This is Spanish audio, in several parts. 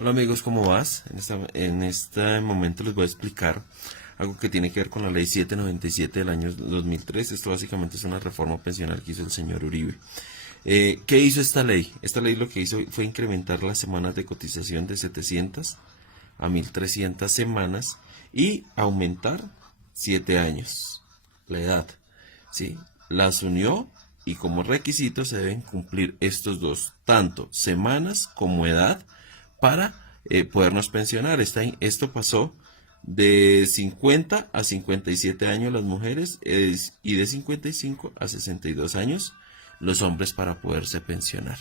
Hola amigos, ¿cómo vas? En este momento les voy a explicar algo que tiene que ver con la ley 797 del año 2003. Esto básicamente es una reforma pensional que hizo el señor Uribe. ¿Qué hizo esta ley? Esta ley lo que hizo fue incrementar las semanas de cotización de 700 a 1300 semanas y aumentar 7 años la edad. ¿Sí? Las unió y como requisito se deben cumplir estos dos, tanto semanas como edad, para podernos pensionar. Esto pasó de 50 a 57 años las mujeres y de 55 a 62 años los hombres para poderse pensionar.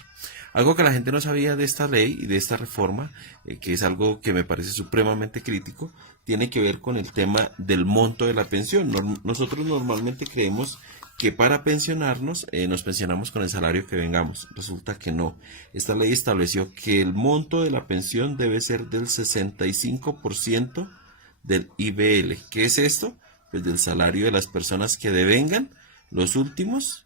Algo que la gente no sabía de esta ley y de esta reforma, que es algo que me parece supremamente crítico, tiene que ver con el tema del monto de la pensión. Nosotros normalmente creemos que para pensionarnos nos pensionamos con el salario que vengamos. Resulta que no. Esta ley estableció que el monto de la pensión debe ser del 65% del IBL. ¿Qué es esto? Pues del salario de las personas que devengan los últimos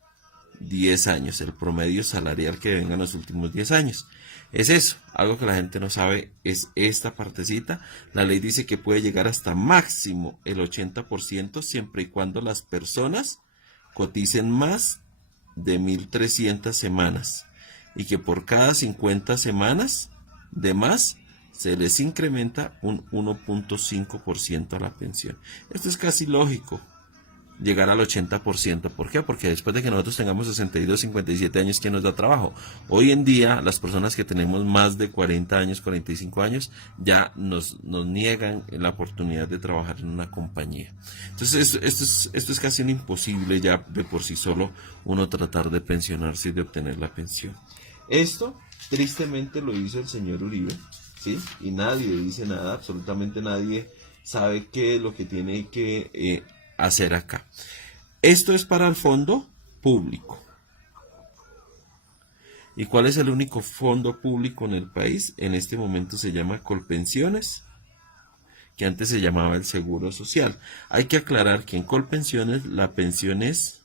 10 años, el promedio salarial que vengan los últimos 10 años. Es eso, algo que la gente no sabe es esta partecita. La ley dice que puede llegar hasta máximo el 80% siempre y cuando las personas coticen más de 1300 semanas y que por cada 50 semanas de más se les incrementa un 1.5% a la pensión. Esto es casi lógico, llegar al 80%. ¿Por qué? Porque después de que nosotros tengamos 62, 57 años, ¿quién nos da trabajo? Hoy en día, las personas que tenemos más de 40 años, 45 años, ya nos niegan la oportunidad de trabajar en una compañía. Entonces, esto es casi un imposible ya de por sí solo uno tratar de pensionarse y de obtener la pensión. Esto, tristemente, lo hizo el señor Uribe, ¿sí? Y nadie dice nada, absolutamente nadie sabe qué es lo que tiene que hacer acá. Esto es para el fondo público. ¿Y cuál es el único fondo público en el país? En este momento se llama Colpensiones, que antes se llamaba el Seguro Social. Hay que aclarar que en Colpensiones la pensión es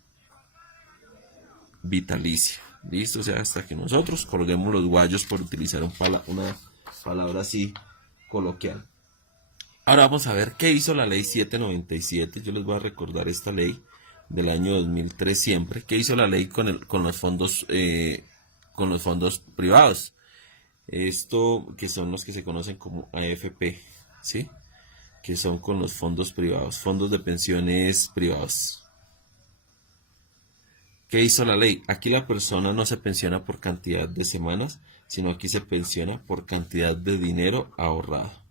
vitalicia. ¿Listo? O sea, hasta que nosotros colguemos los guayos, por utilizar una palabra así coloquial. Ahora vamos a ver qué hizo la ley 797. Yo les voy a recordar esta ley del año 2003 siempre. ¿Qué hizo la ley con los fondos privados? Esto que son los que se conocen como AFP, ¿sí? Que son con los fondos privados, fondos de pensiones privados. ¿Qué hizo la ley? Aquí la persona no se pensiona por cantidad de semanas, sino aquí se pensiona por cantidad de dinero ahorrado.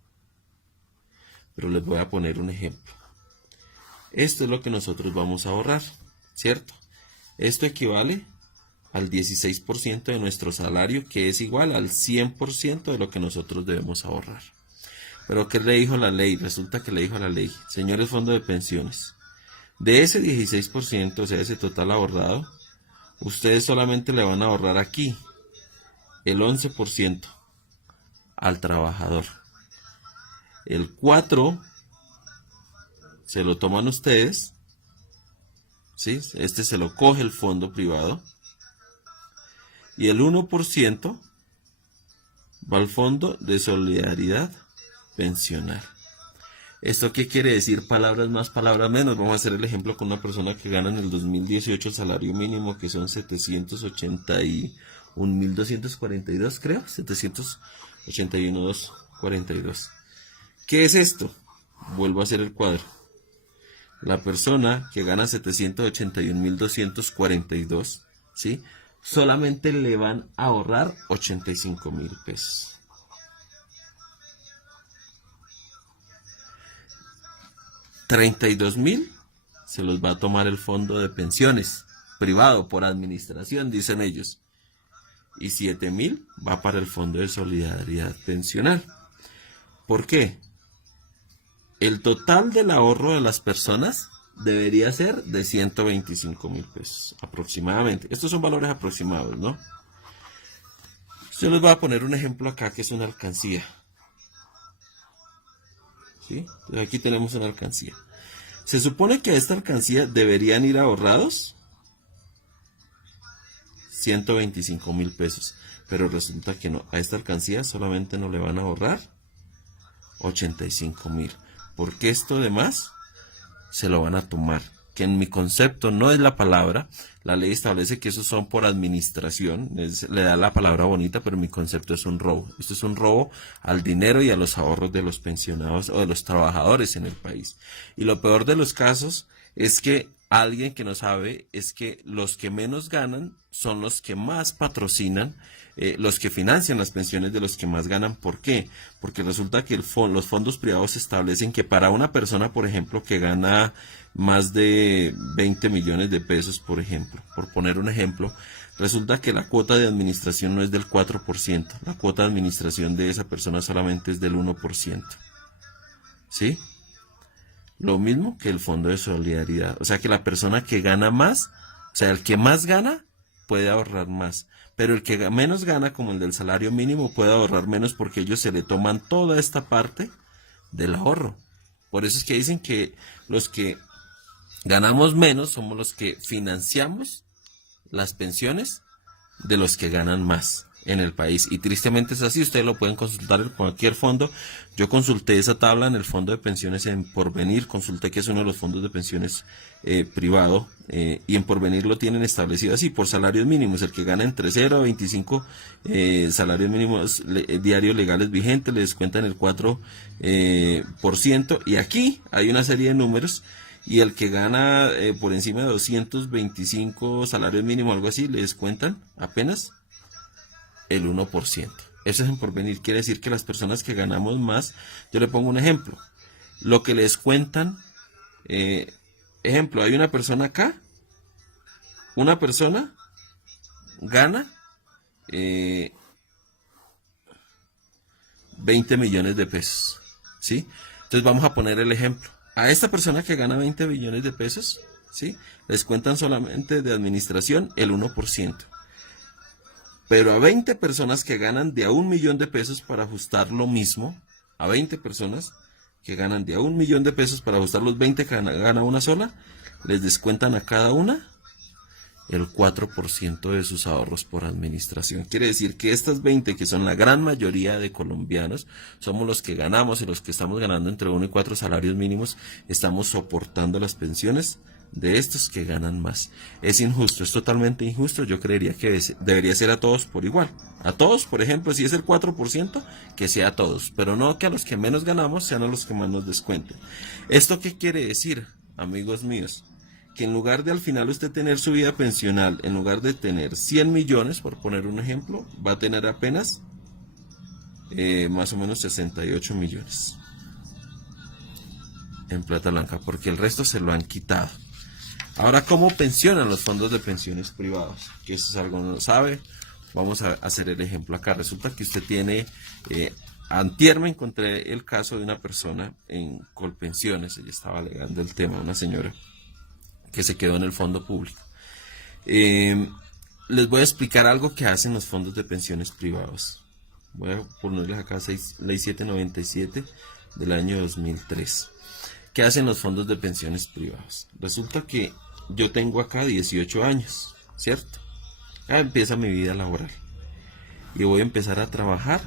Pero les voy a poner un ejemplo. Esto es lo que nosotros vamos a ahorrar, ¿cierto? Esto equivale al 16% de nuestro salario, que es igual al 100% de lo que nosotros debemos ahorrar. Pero ¿qué le dijo la ley? Resulta que le dijo a la ley, señores fondos de pensiones, de ese 16%, o sea, ese total ahorrado, ustedes solamente le van a ahorrar aquí el 11% al trabajador. El 4% se lo toman ustedes, ¿sí? Este se lo coge el fondo privado. Y el 1% va al fondo de solidaridad pensional. ¿Esto qué quiere decir? Palabras más, palabras menos. Vamos a hacer el ejemplo con una persona que gana en el 2018 el salario mínimo, que son 781.242, creo. 781.242. ¿Qué es esto? Vuelvo a hacer el cuadro. La persona que gana 781.242, ¿sí? Solamente le van a ahorrar 85.000 pesos. 32.000 se los va a tomar el fondo de pensiones privado por administración, dicen ellos. Y 7.000 va para el fondo de solidaridad pensional. ¿Por qué? El total del ahorro de las personas debería ser de 125.000 pesos aproximadamente. Estos son valores aproximados, ¿no? Yo les voy a poner un ejemplo acá que es una alcancía. ¿Sí? Entonces aquí tenemos una alcancía. Se supone que a esta alcancía deberían ir ahorrados 125.000 pesos. pero resulta que no, a esta alcancía solamente no le van a ahorrar 85.000, porque esto de más se lo van a tomar, que en mi concepto no es la palabra. La ley establece que esos son por administración, le da la palabra bonita, pero en mi concepto es un robo. Esto es un robo al dinero y a los ahorros de los pensionados o de los trabajadores en el país. Y lo peor de los casos es que alguien que no sabe es que los que menos ganan son los que más patrocinan, los que financian las pensiones de los que más ganan. ¿Por qué? Porque resulta que los fondos privados establecen que para una persona, por ejemplo, que gana más de 20 millones de pesos, por ejemplo, por poner un ejemplo, resulta que la cuota de administración no es del 4%, la cuota de administración de esa persona solamente es del 1%. ¿Sí? Lo mismo que el fondo de solidaridad. O sea que la persona que gana más, o sea, el que más gana, puede ahorrar más. Pero el que menos gana, como el del salario mínimo, puede ahorrar menos porque ellos se le toman toda esta parte del ahorro. Por eso es que dicen que los que ganamos menos somos los que financiamos las pensiones de los que ganan más en el país. Y tristemente es así, ustedes lo pueden consultar en cualquier fondo. Yo consulté esa tabla en el fondo de pensiones en Porvenir, consulté que es uno de los fondos de pensiones privado, y en Porvenir lo tienen establecido así, por salarios mínimos. El que gana entre 0 a 25 salarios mínimos diarios legales vigentes, le descuentan el 4%, y aquí hay una serie de números. Y el que gana por encima de 225 salarios mínimos, algo así, le descuentan apenas el 1%. Eso es en Porvenir. Quiere decir que las personas que ganamos más, yo le pongo un ejemplo. Lo que les cuentan, ejemplo, hay una persona acá, una persona gana 20 millones de pesos. ¿Sí? Entonces vamos a poner el ejemplo. A esta persona que gana 20 millones de pesos, ¿sí?, les cuentan solamente de administración el 1%. Pero a 20 personas que ganan de a 1 millón de pesos, para ajustar lo mismo, a 20 personas que ganan de a 1 millón de pesos, para ajustar los 20 que gana una sola, les descuentan a cada una el 4% de sus ahorros por administración. Quiere decir que estas 20, que son la gran mayoría de colombianos, somos los que ganamos, y los que estamos ganando entre 1 y 4 salarios mínimos, estamos soportando las pensiones de estos que ganan más. Es injusto, es totalmente injusto. Yo creería que debería ser a todos por igual. A todos, por ejemplo, si es el 4%, que sea a todos, pero no que a los que menos ganamos sean a los que más nos descuenten. ¿Esto qué quiere decir, amigos míos? Que en lugar de al final usted tener su vida pensional, en lugar de tener 100 millones, por poner un ejemplo, va a tener apenas más o menos 68 millones en plata blanca, porque el resto se lo han quitado. Ahora, ¿cómo pensionan los fondos de pensiones privados? Que eso es algo que no lo sabe. Vamos a hacer el ejemplo acá. Resulta que usted tiene, antier me encontré el caso de una persona en Colpensiones. Ella estaba alegando el tema, una señora que se quedó en el fondo público. Les voy a explicar algo que hacen los fondos de pensiones privados. Voy a ponerles acá ley 797 del año 2003. ¿Qué hacen los fondos de pensiones privados? Resulta que yo tengo acá 18 años, ¿cierto? Ya empieza mi vida laboral y voy a empezar a trabajar,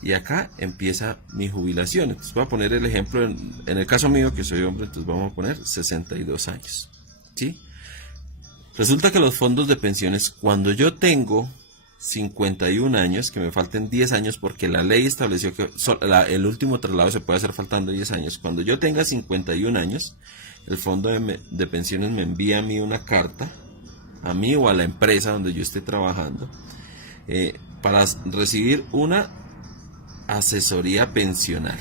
y acá empieza mi jubilación. Entonces voy a poner el ejemplo, en el caso mío, que soy hombre, entonces vamos a poner 62 años, ¿sí? Resulta que los fondos de pensiones, cuando yo tengo 51 años, que me falten 10 años, porque la ley estableció que el último traslado se puede hacer faltando 10 años. Cuando yo tenga 51 años, el fondo de pensiones me envía a mí una carta, a mí o a la empresa donde yo esté trabajando, para recibir una asesoría pensional,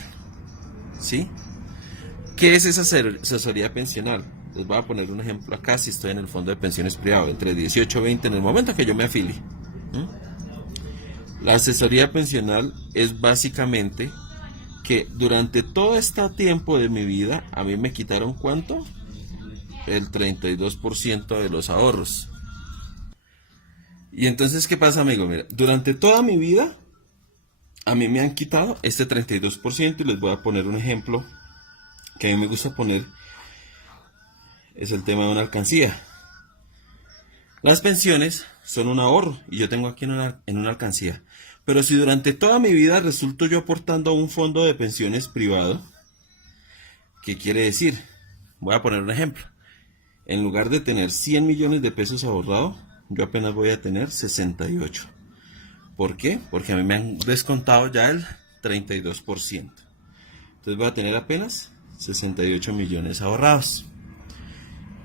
¿sí? ¿Qué es esa asesoría pensional? Les voy a poner un ejemplo acá. Si estoy en el fondo de pensiones privado, entre 18 y 20, en el momento que yo me afilie, la asesoría pensional es básicamente que durante todo este tiempo de mi vida, a mí me quitaron ¿cuánto? El 32% de los ahorros. Y entonces, ¿qué pasa, amigo? Mira, durante toda mi vida, a mí me han quitado este 32%, y les voy a poner un ejemplo que a mí me gusta poner. Es el tema de una alcancía. Las pensiones son un ahorro y yo tengo aquí en una alcancía. Pero si durante toda mi vida resulto yo aportando a un fondo de pensiones privado, ¿qué quiere decir? Voy a poner un ejemplo. En lugar de tener 100 millones de pesos ahorrado, yo apenas voy a tener 68. ¿Por qué? Porque a mí me han descontado ya el 32%. Entonces voy a tener apenas 68 millones ahorrados.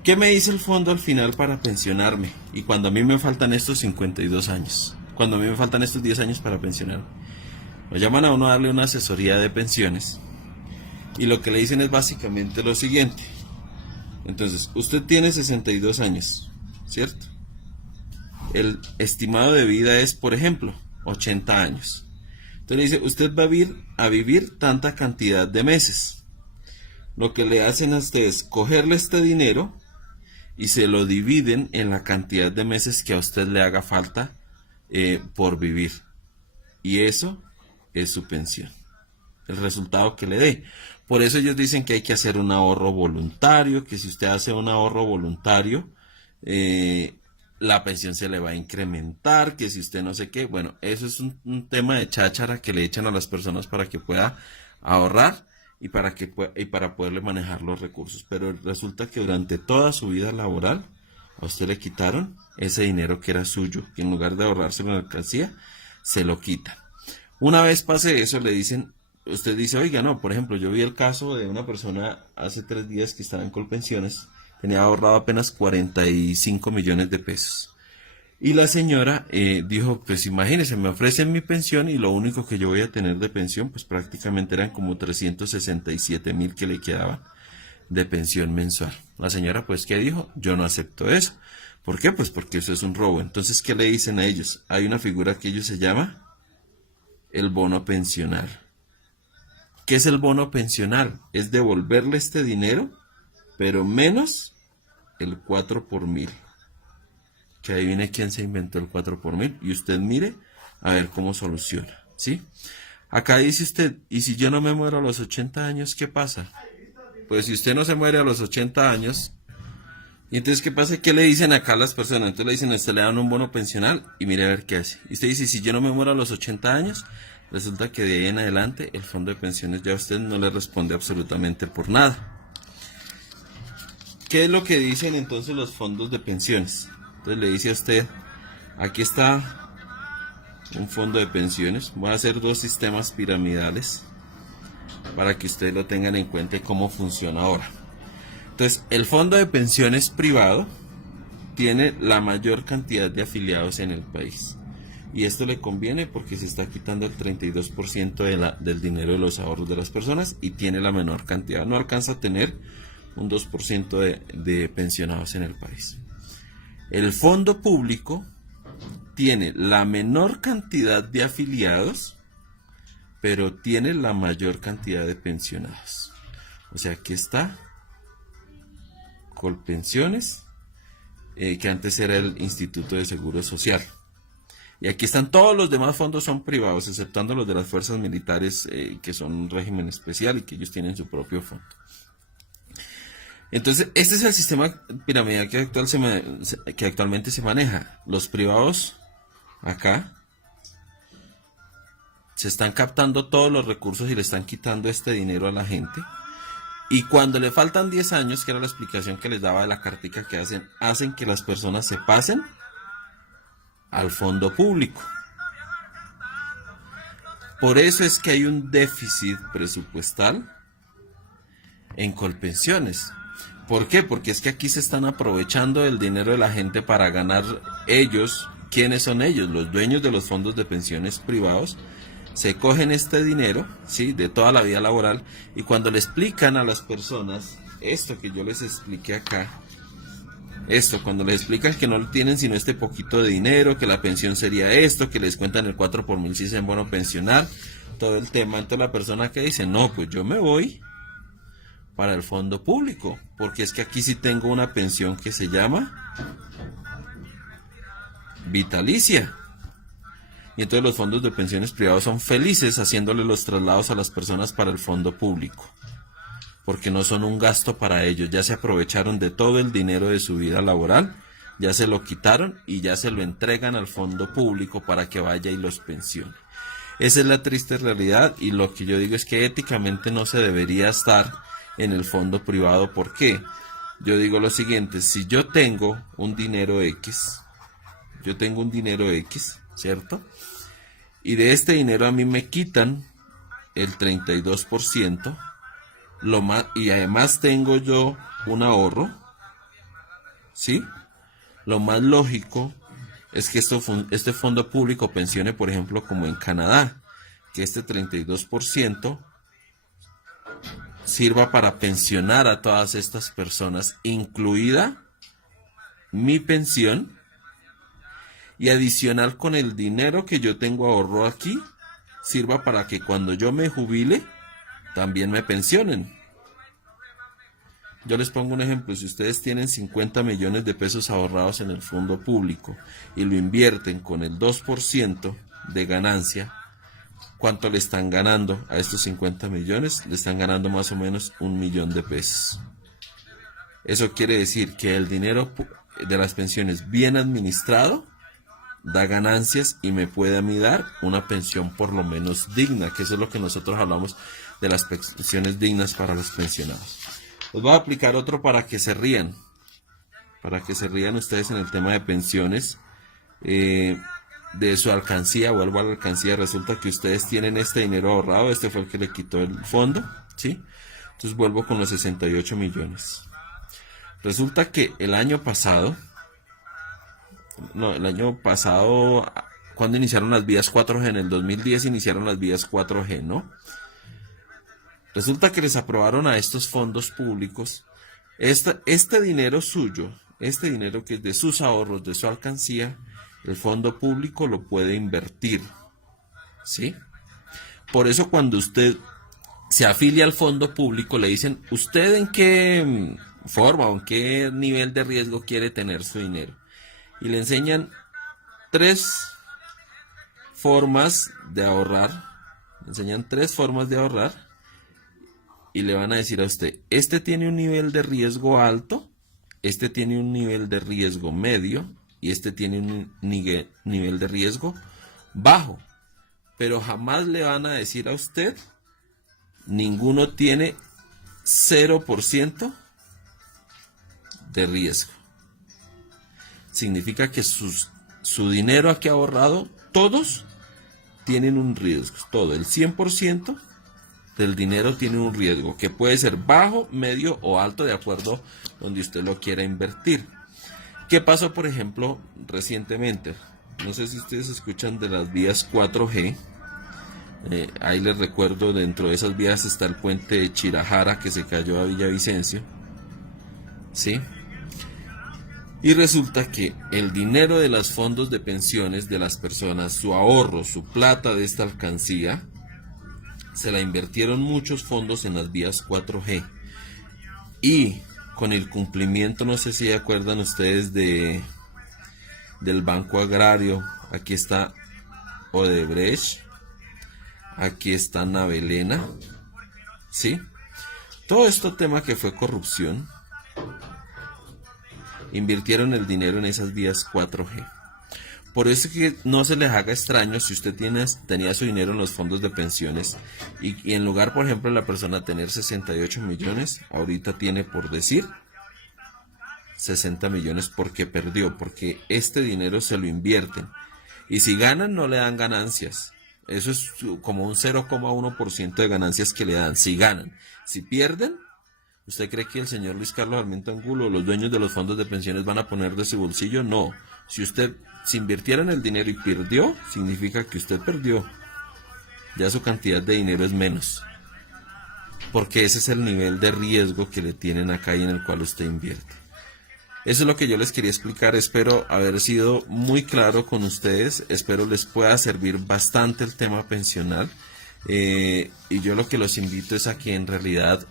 ¿Qué me dice el fondo al final para pensionarme? Y cuando a mí me faltan estos 52 años, cuando a mí me faltan estos 10 años para pensionarme, lo llaman a uno a darle una asesoría de pensiones y lo que le dicen es básicamente lo siguiente. Entonces, usted tiene 62 años, ¿cierto? El estimado de vida es, por ejemplo, 80 años. Entonces le dice, usted va a vivir tanta cantidad de meses. Lo que le hacen a usted es cogerle este dinero y se lo dividen en la cantidad de meses que a usted le haga falta por vivir. Y eso es su pensión, el resultado que le dé. Por eso ellos dicen que hay que hacer un ahorro voluntario, que si usted hace un ahorro voluntario, la pensión se le va a incrementar, que si usted no sé qué. Bueno, eso es un tema de cháchara que le echan a las personas para que pueda ahorrar y para poderle manejar los recursos. Pero resulta que durante toda su vida laboral a usted le quitaron ese dinero que era suyo, que en lugar de ahorrárselo en la alcancía, se lo quitan. Una vez pase eso, le dicen, usted dice, oiga, no, por ejemplo, yo vi el caso de una persona hace 3 días que estaba en Colpensiones, tenía ahorrado apenas 45 millones de pesos. Y la señora dijo, pues imagínese, me ofrecen mi pensión y lo único que yo voy a tener de pensión, pues prácticamente eran como 367,000 que le quedaban de pensión mensual. La señora, pues, ¿qué dijo? Yo no acepto eso. ¿Por qué? Pues porque eso es un robo. Entonces, ¿qué le dicen a ellos? Hay una figura que ellos se llama el bono pensional. ¿Qué es el bono pensional? Es devolverle este dinero, pero menos el 4 por mil. Que adivine quién se inventó el 4 por mil y usted mire a ver cómo soluciona, ¿sí? Acá dice usted, ¿y si yo no me muero a los 80 años, qué pasa? Pues si usted no se muere a los 80 años, y entonces ¿qué pasa? ¿Qué le dicen acá a las personas? Entonces le dicen, a usted le dan un bono pensional y mire a ver qué hace. Y usted dice, si yo no me muero a los 80 años, resulta que de ahí en adelante el fondo de pensiones ya a usted no le responde absolutamente por nada. ¿Qué es lo que dicen entonces los fondos de pensiones? Entonces le dice a usted, aquí está un fondo de pensiones, voy a hacer 2 sistemas piramidales para que ustedes lo tengan en cuenta y cómo funciona ahora. Entonces, el fondo de pensiones privado tiene la mayor cantidad de afiliados en el país. Y esto le conviene porque se está quitando el 32% del dinero de los ahorros de las personas y tiene la menor cantidad. No alcanza a tener un 2% de pensionados en el país. El fondo público tiene la menor cantidad de afiliados, pero tiene la mayor cantidad de pensionados. O sea, aquí está Colpensiones, que antes era el Instituto de Seguro Social. Y aquí están todos los demás fondos, son privados, exceptando los de las fuerzas militares, que son un régimen especial y que ellos tienen su propio fondo. Entonces, este es el sistema piramidal que actualmente se maneja. Los privados, acá, se están captando todos los recursos y le están quitando este dinero a la gente. Y cuando le faltan 10 años, que era la explicación que les daba de la cartica que hacen que las personas se pasen al fondo público. Por eso es que hay un déficit presupuestal en Colpensiones. ¿Por qué? Porque es que aquí se están aprovechando del dinero de la gente para ganar ellos. ¿Quiénes son ellos? Los dueños de los fondos de pensiones privados. Se cogen este dinero, ¿sí?, de toda la vida laboral, y cuando le explican a las personas esto que yo les expliqué acá, cuando les explican que no tienen sino este poquito de dinero, que la pensión sería esto, que les cuentan el 4 por mil si es en bono pensional, todo el tema, entonces la persona que dice, no, pues yo me voy para el fondo público, porque es que aquí sí tengo una pensión que se llama vitalicia. Y entonces los fondos de pensiones privados son felices haciéndole los traslados a las personas para el fondo público, porque no son un gasto para ellos, ya se aprovecharon de todo el dinero de su vida laboral ya se lo quitaron y ya se lo entregan al fondo público para que vaya y los pensione. Esa es la triste realidad, y lo que yo digo es que éticamente no se debería estar en el fondo privado. ¿Por qué? Yo digo lo siguiente: si yo tengo un dinero X, ¿cierto? Y de este dinero a mí me quitan el 32%, y además tengo yo un ahorro, ¿sí? Lo más lógico es que este fondo público pensione, por ejemplo, como en Canadá, que este 32% sirva para pensionar a todas estas personas, incluida mi pensión, y adicional con el dinero que yo tengo ahorrado aquí, sirva para que cuando yo me jubile, también me pensionen. Yo les pongo un ejemplo: si ustedes tienen 50 millones de pesos ahorrados en el fondo público y lo invierten con el 2% de ganancia, ¿cuánto le están ganando a estos 50 millones? Le están ganando más o menos 1 millón de pesos. Eso quiere decir que el dinero de las pensiones bien administrado da ganancias y me puede a mí dar una pensión por lo menos digna, que eso es lo que nosotros hablamos de las pensiones dignas para los pensionados. Les voy a aplicar otro para que se rían ustedes en el tema de pensiones. De su alcancía, vuelvo a la alcancía, resulta que ustedes tienen este dinero ahorrado, este fue el que le quitó el fondo, ¿sí? Entonces vuelvo con los 68 millones. Resulta que el año pasado, cuando iniciaron las vías 4G, en el 2010 iniciaron las vías 4G, ¿no? Resulta que les aprobaron a estos fondos públicos este dinero suyo, este dinero que es de sus ahorros, de su alcancía. El fondo público lo puede invertir, ¿sí? Por eso cuando usted se afilia al fondo público, le dicen: ¿usted en qué forma o en qué nivel de riesgo quiere tener su dinero? Y le enseñan 3 formas de ahorrar. Y le van a decir a usted: este tiene un nivel de riesgo alto, este tiene un nivel de riesgo medio, y este tiene un nivel de riesgo bajo. Pero jamás le van a decir a usted: ninguno tiene 0% de riesgo. Significa que su dinero aquí ahorrado, todos tienen un riesgo. Todo, el 100% del dinero tiene un riesgo, que puede ser bajo, medio o alto, de acuerdo donde usted lo quiera invertir. ¿Qué pasó, por ejemplo, recientemente? No sé si ustedes escuchan de las vías 4G. Ahí les recuerdo, dentro de esas vías está el puente de Chirajara, que se cayó a Villavicencio, ¿sí? Y resulta que el dinero de los fondos de pensiones de las personas, su ahorro, su plata de esta alcancía, se la invirtieron muchos fondos en las vías 4G. Y con el cumplimiento, no sé si se acuerdan ustedes del Banco Agrario, aquí está Odebrecht, aquí está Navelena, ¿sí? Todo este tema que fue corrupción, invirtieron el dinero en esas vías 4G. Por eso es que no se les haga extraño si usted tenía su dinero en los fondos de pensiones y en lugar, por ejemplo, de la persona tener 68 millones, ahorita tiene, por decir, 60 millones porque perdió, porque este dinero se lo invierten. Y si ganan, no le dan ganancias. Eso es como un 0,1% de ganancias que le dan si ganan. Si pierden, ¿usted cree que el señor Luis Carlos Sarmiento Angulo o los dueños de los fondos de pensiones van a poner de su bolsillo? No. Si usted se invirtiera en el dinero y perdió, significa que usted perdió. Ya su cantidad de dinero es menos. Porque ese es el nivel de riesgo que le tienen acá y en el cual usted invierte. Eso es lo que yo les quería explicar. Espero haber sido muy claro con ustedes. Espero les pueda servir bastante el tema pensional. Y yo lo que los invito es a que en realidad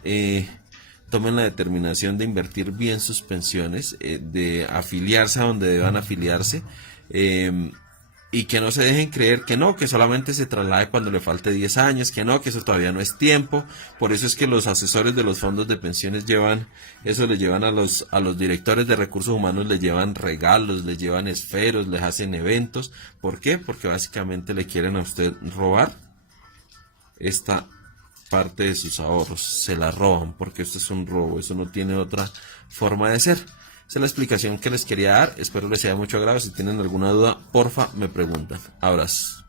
tomen la determinación de invertir bien sus pensiones, de afiliarse a donde deban afiliarse, y y que no se dejen creer que no, que solamente se traslade cuando le falte 10 años, que no, que eso todavía no es tiempo. Por eso es que los asesores de los fondos de pensiones llevan, eso les llevan a los directores de recursos humanos, les llevan regalos, les llevan esferos, les hacen eventos. ¿Por qué? Porque básicamente le quieren a usted robar esta parte de sus ahorros, se la roban, porque esto es un robo, eso no tiene otra forma de ser. Esa es la explicación que les quería dar, espero les sea de mucho agrado. Si tienen alguna duda, porfa, me preguntan. Abrazos.